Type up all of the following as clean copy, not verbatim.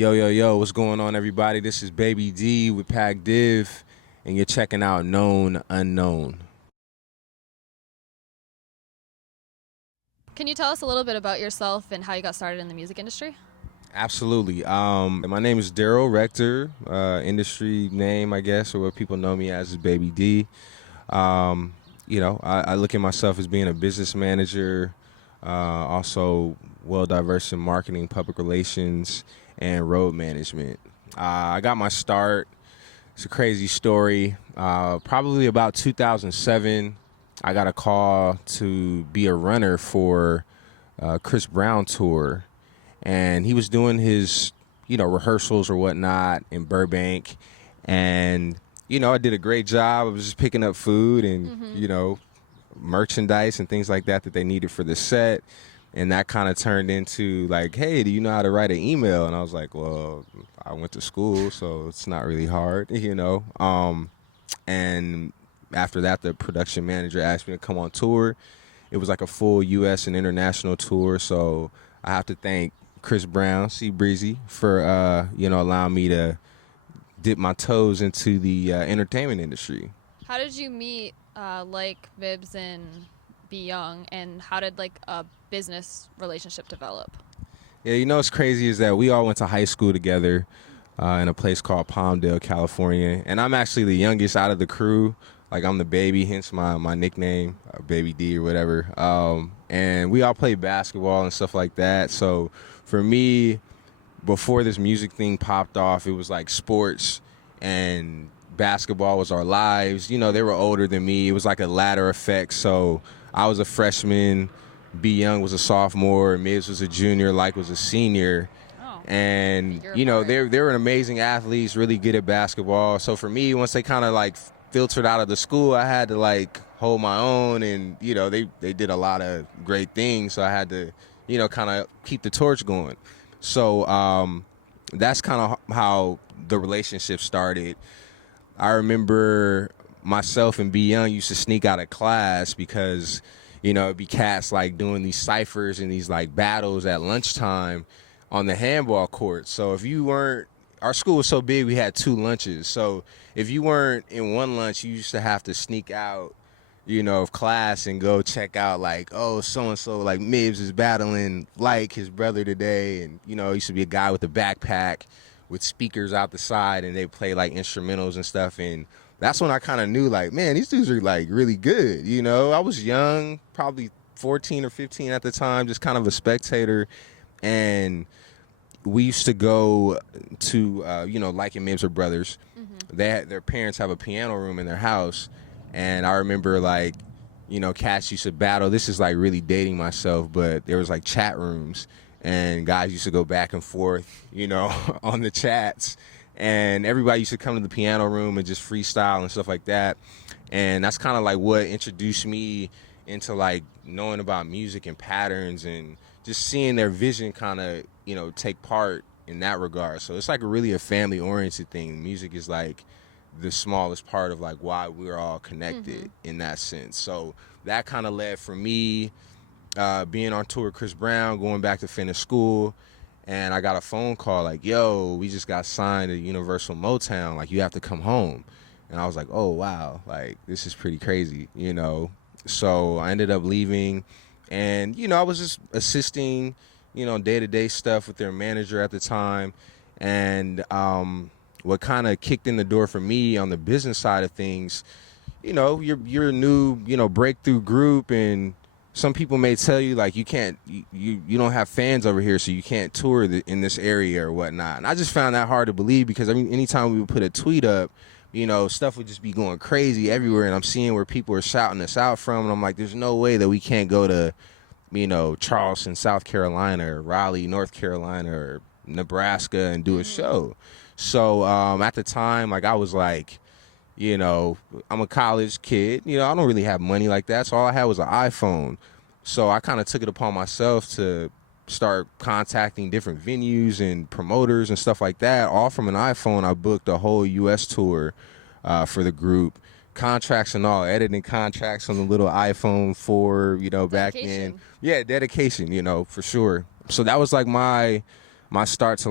Yo, yo, yo, what's going on, everybody? This is Baby D with Pac Div, and you're checking out Known Unknown. Can you tell us a little bit about yourself and how you got started in the music industry? Absolutely. My name is Darryl Rector, industry name, I guess, or what people know me as is Baby D. I look at myself as being a business manager, also well-diverse in marketing, public relations, and road management. I got my start. It's a crazy story. Probably about 2007, I got a call to be a runner for Chris Brown tour, and he was doing his, rehearsals or whatnot in Burbank, and I did a great job. I was just picking up food and merchandise and things like that they needed for the set. And that kind of turned into like, hey, do you know how to write an email? And I was like, well, I went to school, so it's not really hard, And after that, the production manager asked me to come on tour. It was like a full U.S. and international tour. So I have to thank Chris Brown, C Breezy, for, allowing me to dip my toes into the entertainment industry. How did you meet Vibs and Be Young, and how did a business relationship develop? Yeah, what's crazy is that we all went to high school together in a place called Palmdale, California. And I'm actually the youngest out of the crew. Like, I'm the baby, hence my nickname, Baby D or whatever. And we all played basketball and stuff like that. So for me, before this music thing popped off, it was like sports and basketball was our lives. They were older than me. It was like a ladder effect. So I was a freshman, B Young was a sophomore, Miz was a junior, Like was a senior. Oh, and they were amazing athletes, really good at basketball. So for me, once they kind of filtered out of the school, I had to hold my own, and they did a lot of great things. So I had to kind of keep the torch going. So that's kind of how the relationship started. I remember myself and B Young used to sneak out of class because, it'd be cats doing these ciphers and these battles at lunchtime on the handball court. So if you weren't, our school was so big, we had 2 lunches. So if you weren't in one lunch, you used to have to sneak out, of class and go check out so-and-so, Mibs is battling his brother today. And, used to be a guy with a backpack with speakers out the side, and they play instrumentals and stuff. And that's when I kind of knew man, these dudes are really good. I was young, probably 14 or 15 at the time, just kind of a spectator. And we used to go to, and Mibs are brothers. Mm-hmm. Their parents have a piano room in their house. And I remember cats used to battle. This is really dating myself, but there was chat rooms, and guys used to go back and forth, on the chats. And everybody used to come to the piano room and just freestyle and stuff like that. And that's kind of what introduced me into knowing about music and patterns, and just seeing their vision kind of, take part in that regard. So it's really a family oriented thing. Music is the smallest part of why we're all connected in that sense. So that kind of led for me being on tour with Chris Brown, going back to finish school. And I got a phone call yo, we just got signed to Universal Motown. You have to come home. And I was like, oh, wow, this is pretty crazy, So I ended up leaving. And, I was just assisting, day-to-day stuff with their manager at the time. And what kind of kicked in the door for me on the business side of things, you're a new, breakthrough group, and some people may tell you you can't, you don't have fans over here, so you can't tour in this area or whatnot. And I just found that hard to believe, because anytime we would put a tweet up, stuff would just be going crazy everywhere, and I'm seeing where people are shouting us out from, and I'm like, there's no way that we can't go to, Charleston, South Carolina, or Raleigh, North Carolina, or Nebraska and do a show. So at the time, I was I'm a college kid. I don't really have money like that, so all I had was an iPhone. So I kind of took it upon myself to start contacting different venues and promoters and stuff like that. All from an iPhone, I booked a whole U.S. tour for the group. Contracts and all, editing contracts on the little iPhone 4, back then. Yeah, dedication, for sure. So that was my start to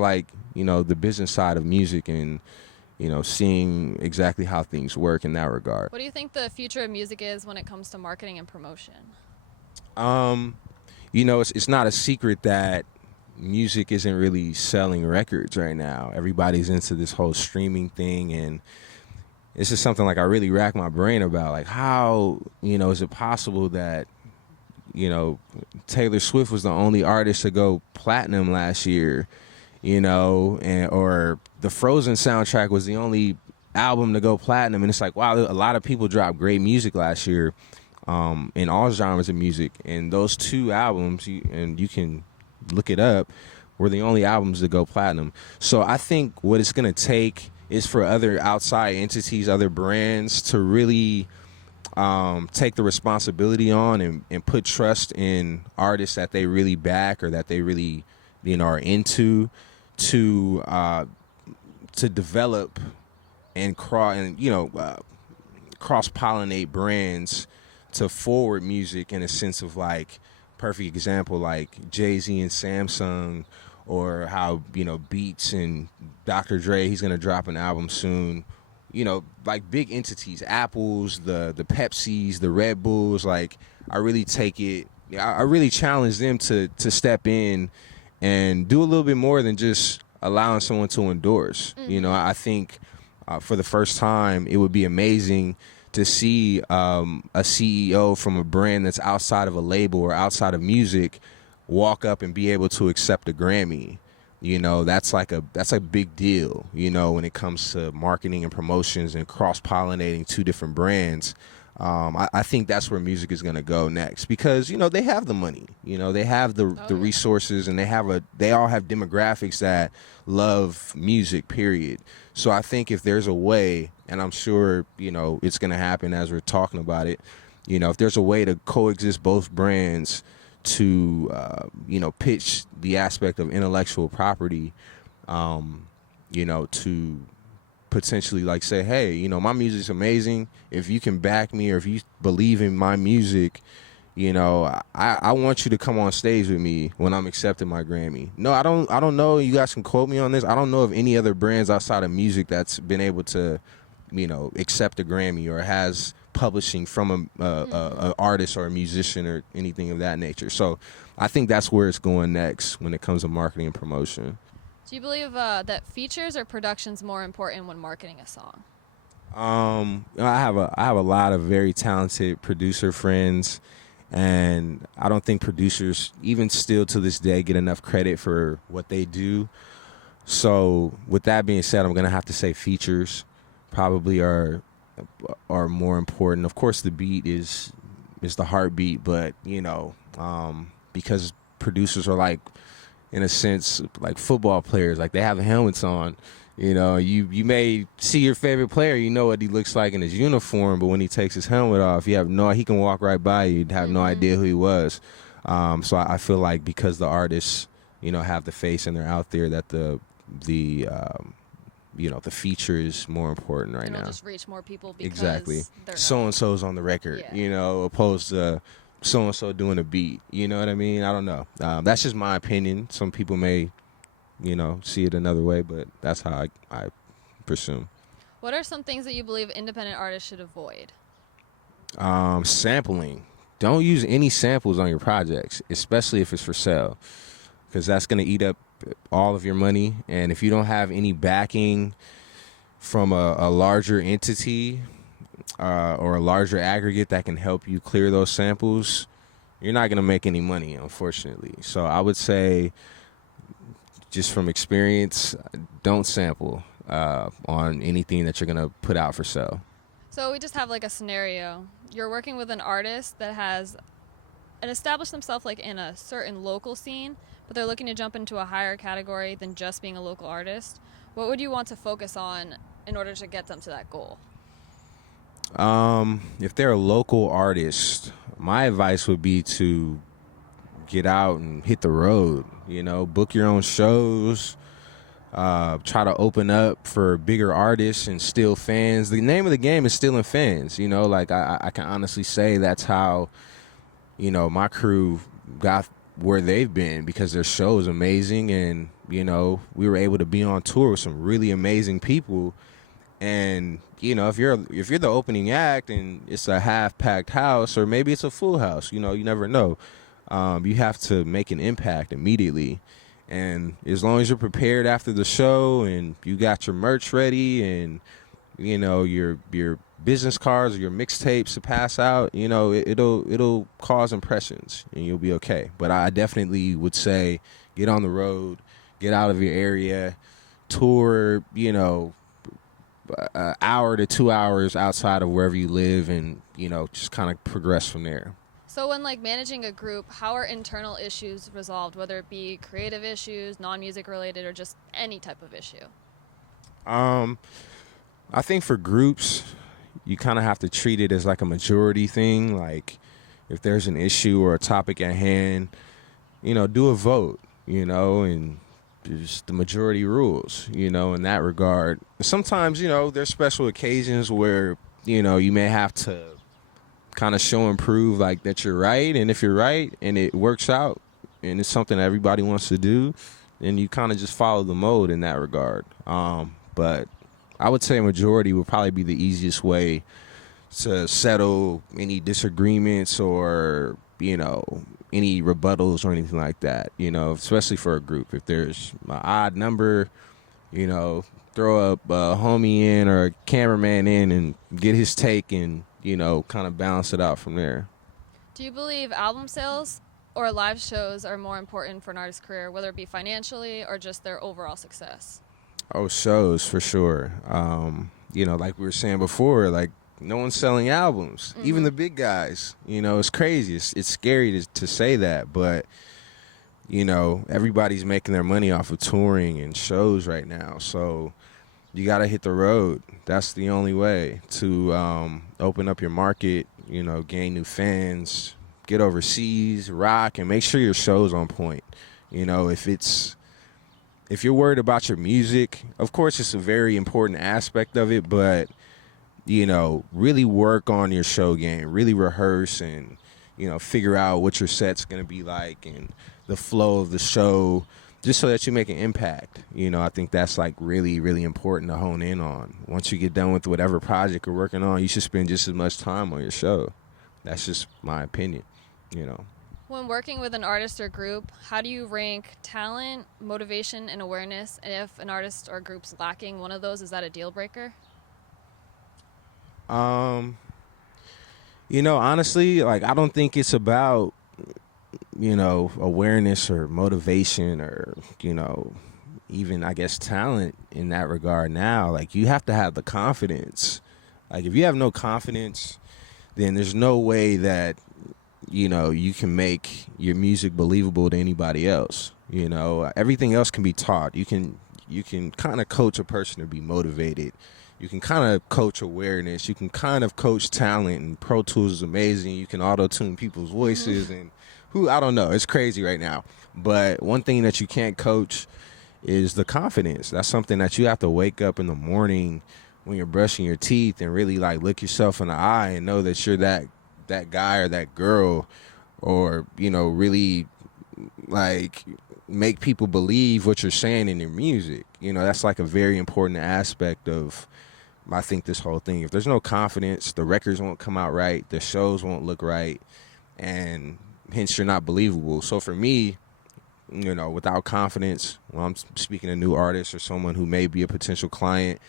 the business side of music and, seeing exactly how things work in that regard. What do you think the future of music is when it comes to marketing and promotion? It's not a secret that music isn't really selling records right now. Everybody's into this whole streaming thing, and it's just something like I really rack my brain about, like how, is it possible that, Taylor Swift was the only artist to go platinum last year, or the Frozen soundtrack was the only album to go platinum. And it's like, wow, a lot of people dropped great music last year, in all genres of music. And those two albums, you can look it up, were the only albums to go platinum. So I think what it's going to take is for other outside entities, other brands to really take the responsibility on and put trust in artists that they really back or that they really, are into, to develop and cross-pollinate brands to forward music in a sense of, like, perfect example, like Jay-Z and Samsung, or how, Beats and Dr. Dre, he's going to drop an album soon. Like big entities, Apples, the Pepsis, the Red Bulls, like I really challenge them to step in and do a little bit more than just allowing someone to endorse. Mm-hmm. I think for the first time, it would be amazing to see a CEO from a brand that's outside of a label or outside of music walk up and be able to accept a Grammy. That's a big deal, when it comes to marketing and promotions and cross-pollinating two different brands. I think that's where music is going to go next because, they have the money, they have the resources, and they all have demographics that love music, period. So I think if there's a way, and I'm sure, it's going to happen as we're talking about it, if there's a way to coexist both brands to, pitch the aspect of intellectual property, to potentially like say, hey, my music's amazing. If you can back me or if you believe in my music, I want you to come on stage with me when I'm accepting my Grammy. No, I don't know. You guys can quote me on this. I don't know of any other brands outside of music that's been able to, accept a Grammy or has publishing from a artist or a musician or anything of that nature. So I think that's where it's going next when it comes to marketing and promotion. Do you believe that features or production's more important when marketing a song? I have a lot of very talented producer friends, and I don't think producers, even still to this day, get enough credit for what they do. So with that being said, I'm gonna have to say features probably are more important. Of course, the beat is the heartbeat, but because producers are like, in a sense, like football players, like they have helmets on. You may see your favorite player, what he looks like in his uniform, but when he takes his helmet off, he can walk right by you, you'd have no idea who he was. So I feel like because the artists, have the face and they're out there, that the feature is more important right now. Just reach more people because exactly. So and so's on the record, opposed to so and so doing a beat. You know what I mean? I don't know. That's just my opinion. Some people may, see it another way, but that's how I presume. What are some things that you believe independent artists should avoid? Sampling. Don't use any samples on your projects, especially if it's for sale, because that's going to eat up all of your money. And if you don't have any backing from a larger entity or a larger aggregate that can help you clear those samples, you're not going to make any money, unfortunately. So I would say, just from experience, don't sample on anything that you're going to put out for sale. So we just have like a scenario. You're working with an artist that has established themselves like in a certain local scene, but they're looking to jump into a higher category than just being a local artist. What would you want to focus on in order to get them to that goal? If they're a local artist, my advice would be to get out and hit the road, book your own shows, try to open up for bigger artists and steal fans. The name of the game is stealing fans, like I can honestly say that's how, my crew got where they've been, because their show is amazing, and you know, we were able to be on tour with some really amazing people. And you know, if you're the opening act and it's a half packed house, or maybe it's a full house, you know, you never know. You have to make an impact immediately. And as long as you're prepared after the show and you got your merch ready and you know your business cards or your mixtapes to pass out, you know, it'll cause impressions and you'll be okay. But I definitely would say get on the road, get out of your area, tour, you know, an hour to 2 hours outside of wherever you live, and you know, just kind of progress from there. So when like managing a group, how are internal issues resolved, whether it be creative issues, non-music related, or just any type of issue? I think for groups, you kind of have to treat it as like a majority thing. Like if there's an issue or a topic at hand, you know, do a vote, you know, and just the majority rules, you know, in that regard. Sometimes, you know, there's special occasions where, you know, you may have to kind of show and prove like that you're right, and if you're right and it works out and it's something that everybody wants to do, then you kind of just follow the mode in that regard. But I would say majority would probably be the easiest way to settle any disagreements or, you know, any rebuttals or anything like that, you know, especially for a group. If there's an odd number, you know, throw a homie in or a cameraman in and get his take and, you know, kind of balance it out from there. Do you believe album sales or live shows are more important for an artist's career, whether it be financially or just their overall success? Oh, shows for sure. You know, like we were saying before, like no one's selling albums, even the big guys. You know, it's crazy. It's scary to say that, but you know, everybody's making their money off of touring and shows right now. So you got to hit the road. That's the only way to open up your market, you know, gain new fans, get overseas, rock, and make sure your show's on point. You know, if you're worried about your music, of course it's a very important aspect of it, but, you know, really work on your show game, really rehearse and, you know, figure out what your set's going to be like and the flow of the show, just so that you make an impact. You know, I think that's like really, really important to hone in on. Once you get done with whatever project you're working on, you should spend just as much time on your show. That's just my opinion, you know. When working with an artist or group, how do you rank talent, motivation, and awareness? And if an artist or group's lacking one of those, is that a deal breaker? You know, honestly, like I don't think it's about, you know, awareness or motivation or, you know, even I guess talent in that regard now. Like you have to have the confidence. Like if you have no confidence, then there's no way that, you know, you can make your music believable to anybody else. You know, everything else can be taught. You can kind of coach a person to be motivated. You can kind of coach awareness. You can kind of coach talent, and Pro Tools is amazing. You can auto-tune people's voices and I don't know. It's crazy right now. But one thing that you can't coach is the confidence. That's something that you have to wake up in the morning when you're brushing your teeth and really like look yourself in the eye and know that you're that guy or that girl, or, you know, really like make people believe what you're saying in your music. You know, that's like a very important aspect of, I think, this whole thing. If there's no confidence, the records won't come out right, the shows won't look right, and hence you're not believable. So for me, you know, without confidence, when I'm speaking to new artists or someone who may be a potential client,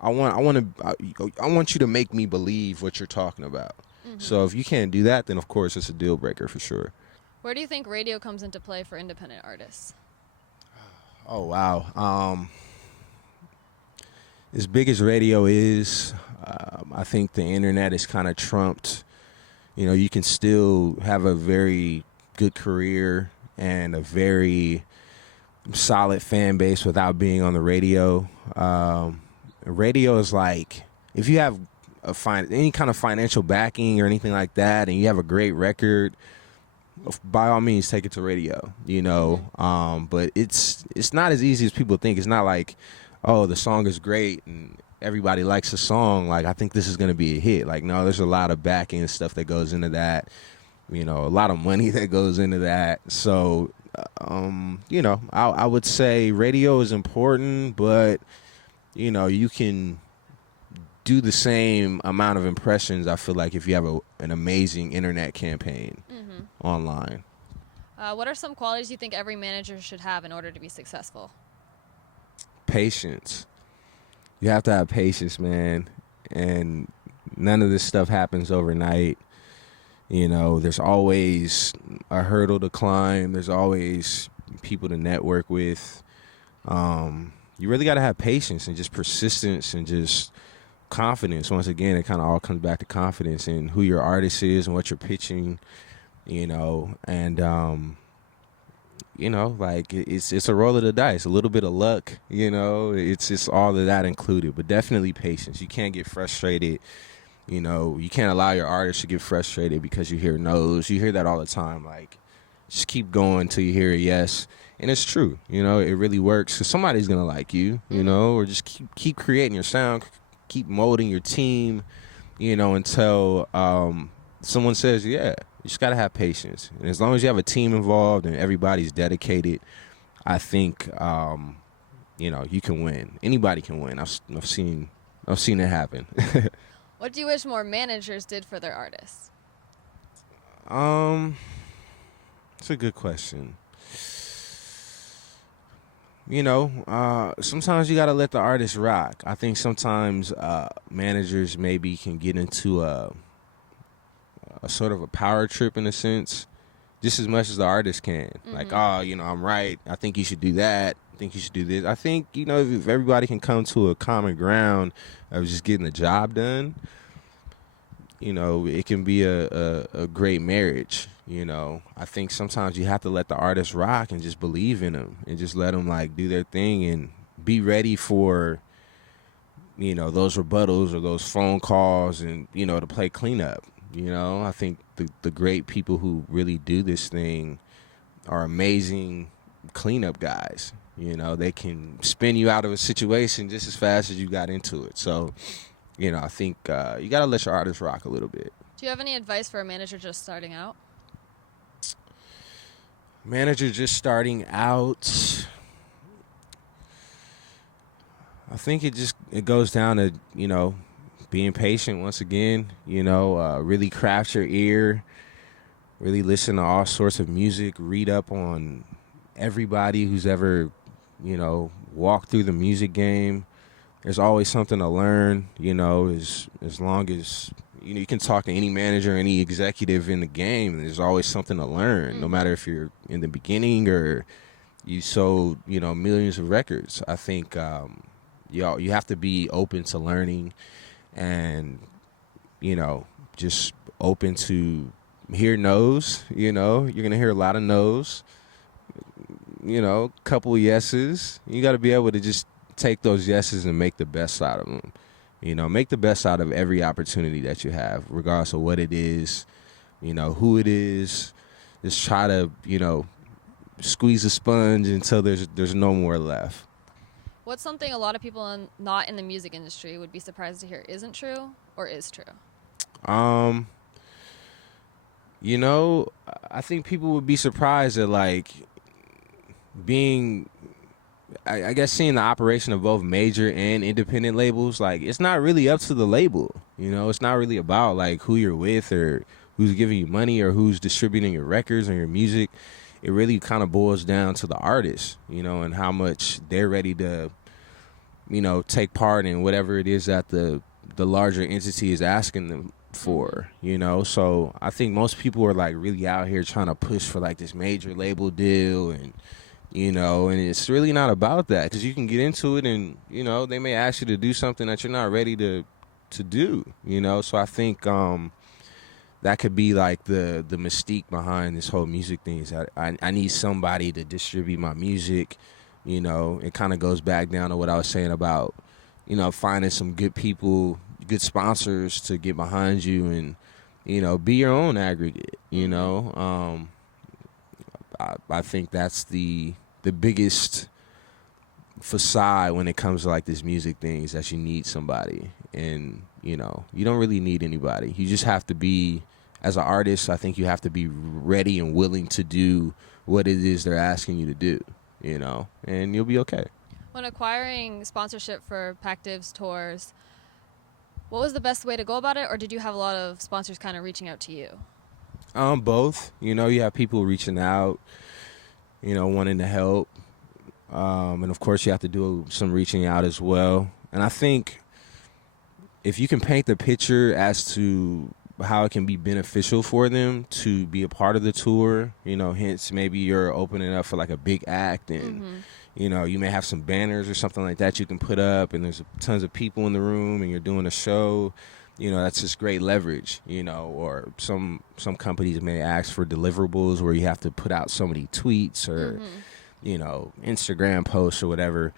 I want you to make me believe what you're talking about. So if you can't do that, then of course it's a deal breaker for sure. Where do you think radio comes into play for independent artists? Oh, wow. As big as radio is, I think the internet is kind of trumped. You know, you can still have a very good career and a very solid fan base without being on the radio. Radio is like, if you have any kind of financial backing or anything like that, and you have a great record, by all means take it to radio, you know. But it's not as easy as people think. It's not like, oh, the song is great and everybody likes the song, like I think this is going to be a hit. Like, no, there's a lot of backing and stuff that goes into that. a lot of money that goes into that. So, I would say radio is important, but, you can do the same amount of impressions, I feel like, if you have an amazing internet campaign online. What are some qualities you think every manager should have in order to be successful? Patience. You have to have patience, man. And none of this stuff happens overnight. There's always a hurdle to climb. There's always people to network with. You really got to have patience and just persistence and just confidence. Once again, it kind of all comes back to confidence in who your artist is and what you're pitching, and like it's a roll of the dice, a little bit of luck, it's all of that included, but definitely patience. You can't get frustrated. You can't allow your artist to get frustrated because you hear no's. You hear that all the time. Like, just keep going till you hear a yes. And it's true. It really works because somebody's going to like you, or just keep creating your sound, keep molding your team, until someone says, yeah. You just got to have patience. And as long as you have a team involved and everybody's dedicated, I think, you can win. Anybody can win. I've seen it happen. What do you wish more managers did for their artists? It's a good question. Sometimes you got to let the artist rock. I think sometimes managers maybe can get into a sort of a power trip in a sense, just as much as the artist can. Like, I'm right. I think you should do that. I think you should do this. I think, if everybody can come to a common ground of just getting the job done, it can be a great marriage. I think sometimes you have to let the artist rock and just believe in them and just let them like do their thing and be ready for, those rebuttals or those phone calls and, to play cleanup. I think the great people who really do this thing are amazing cleanup guys. They can spin you out of a situation just as fast as you got into it. So, I think you got to let your artist rock a little bit. Do you have any advice for a manager just starting out? Manager just starting out, I think it goes down to, being patient once again, really craft your ear, really listen to all sorts of music, read up on everybody who's ever, walked through the music game. There's always something to learn, as long as, you can talk to any manager, any executive in the game, there's always something to learn, no matter if you're in the beginning or you sold, millions of records. I think you have to be open to learning and, just open to hear no's. You're going to hear a lot of no's, a couple of yeses. You got to be able to just take those yeses and make the best out of them. Make the best out of every opportunity that you have, regardless of what it is, who it is. Just try to, squeeze a sponge until there's no more left. What's something a lot of people not in the music industry would be surprised to hear isn't true or is true? I think people would be surprised at like being, I guess, seeing the operation of both major and independent labels. Like, it's not really up to the label. It's not really about like who you're with or who's giving you money or who's distributing your records and your music. It really kind of boils down to the artist, and how much they're ready to, take part in whatever it is that the larger entity is asking them for, So I think most people are like really out here trying to push for like this major label deal and, and it's really not about that, because you can get into it and, they may ask you to do something that you're not ready to do, So I think that could be like the mystique behind this whole music thing is that I need somebody to distribute my music. It kind of goes back down to what I was saying about, finding some good people, good sponsors to get behind you and, be your own aggregate, I think that's the biggest facade when it comes to like this music thing is that you need somebody, and you don't really need anybody. You just have to be as an artist, I think you have to be ready and willing to do what it is they're asking you to do, and you'll be okay. When acquiring sponsorship for Pac Div's tours, what was the best way to go about it, or did you have a lot of sponsors kind of reaching out to you? Both. You have people reaching out, wanting to help. And of course you have to do some reaching out as well. And I think if you can paint the picture as to how it can be beneficial for them to be a part of the tour, hence maybe you're opening up for like a big act and, you may have some banners or something like that you can put up and there's tons of people in the room and you're doing a show, that's just great leverage, or some companies may ask for deliverables where you have to put out so many tweets or, Instagram posts or whatever.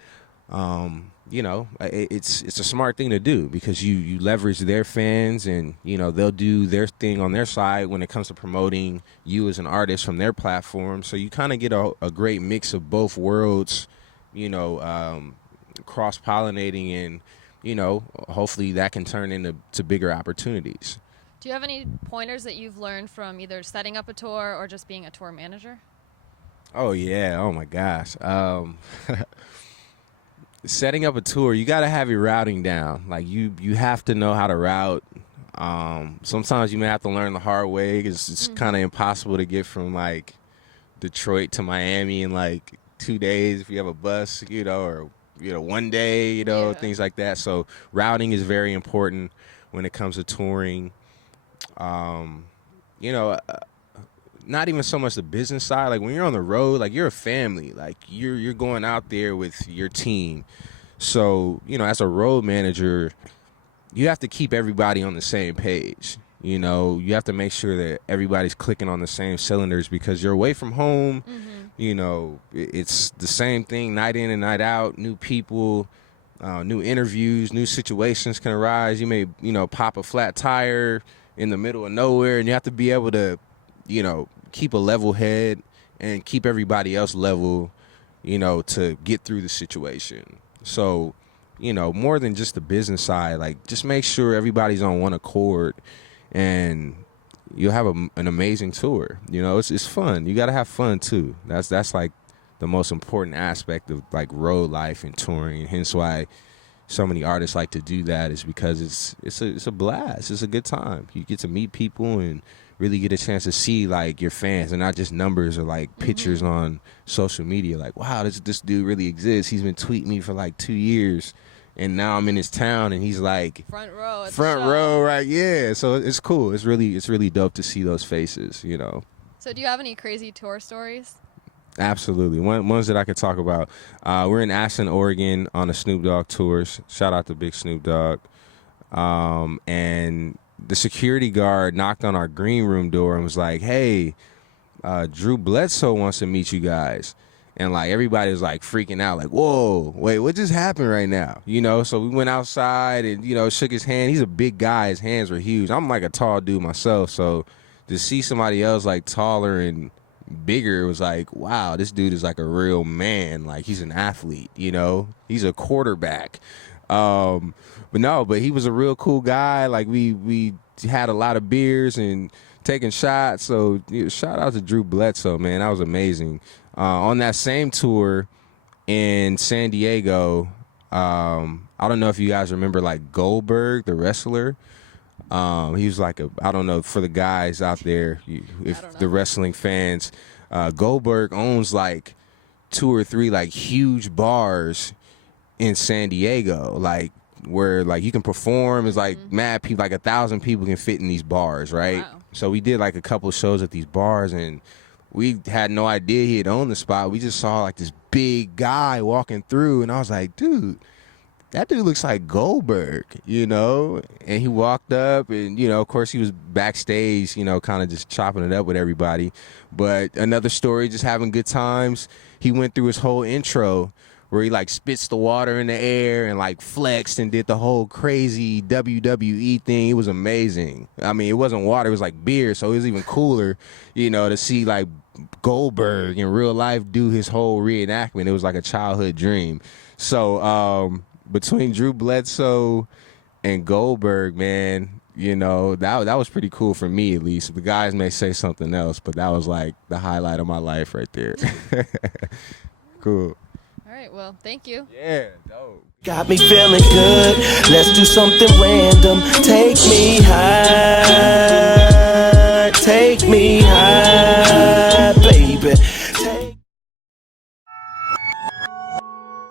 It's a smart thing to do because you leverage their fans and, they'll do their thing on their side when it comes to promoting you as an artist from their platform. So you kind of get a great mix of both worlds, cross-pollinating and, hopefully that can turn into bigger opportunities. Do you have any pointers that you've learned from either setting up a tour or just being a tour manager? Oh, yeah. Oh, my gosh. Setting up a tour, you got to have your routing down. Like, you have to know how to route. Sometimes you may have to learn the hard way because it's kind of impossible to get from, like, Detroit to Miami in, like, 2 days if you have a bus, or, 1 day, things like that. So routing is very important when it comes to touring. Not even so much the business side. Like when you're on the road, like you're a family. Like you're going out there with your team. So, as a road manager, you have to keep everybody on the same page. You have to make sure that everybody's clicking on the same cylinders because you're away from home. It's the same thing night in and night out. New people, new interviews, new situations can arise. You may, pop a flat tire in the middle of nowhere and you have to be able to, keep a level head and keep everybody else level, to get through the situation. So, more than just the business side, like just make sure everybody's on one accord and you'll have an amazing tour. It's fun. You got to have fun too. That's like the most important aspect of like road life and touring. Hence why so many artists like to do that is because it's a blast. It's a good time. You get to meet people and really get a chance to see like your fans and not just numbers or like pictures on social media. Like, wow, this dude really exists. He's been tweeting me for like 2 years and now I'm in his town and he's like front row, right? Yeah. So it's cool. It's really dope to see those faces, So do you have any crazy tour stories? Absolutely. Ones that I could talk about. We're in Ashland, Oregon on the Snoop Dogg tours. Shout out to Big Snoop Dogg. And the security guard knocked on our green room door and was like, hey, Drew Bledsoe wants to meet you guys. And like everybody was like freaking out, like, whoa, wait, what just happened right now? So we went outside and, shook his hand. He's a big guy. His hands were huge. I'm like a tall dude myself. So to see somebody else like taller and bigger, it was like, wow, this dude is like a real man. Like he's an athlete, he's a quarterback. But he was a real cool guy. Like we had a lot of beers and taking shots. So shout out to Drew Bledsoe, man. That was amazing. On that same tour in San Diego, I don't know if you guys remember like Goldberg, the wrestler. He was like I don't know, for the guys out there, if the wrestling fans, Goldberg owns like 2 or 3 like huge bars in San Diego, like where like you can perform. It's like mad people, like 1,000 people can fit in these bars, right? Wow. So we did like a couple shows at these bars and we had no idea he had owned the spot. We just saw like this big guy walking through and I was like, dude, that dude looks like Goldberg, and he walked up and, of course he was backstage, kind of just chopping it up with everybody. But another story, just having good times. He went through his whole intro where he like spits the water in the air and like flexed and did the whole crazy WWE thing. It was amazing. I mean, it wasn't water, it was like beer. So it was even cooler, to see like Goldberg in real life do his whole reenactment. It was like a childhood dream. So, between Drew Bledsoe and Goldberg, man, you know, that was pretty cool for me, at least. The guys may say something else, but that was like the highlight of my life right there. Cool. All right, well, thank you. Yeah, dope. Got me feeling good. Let's do something random. Take me high.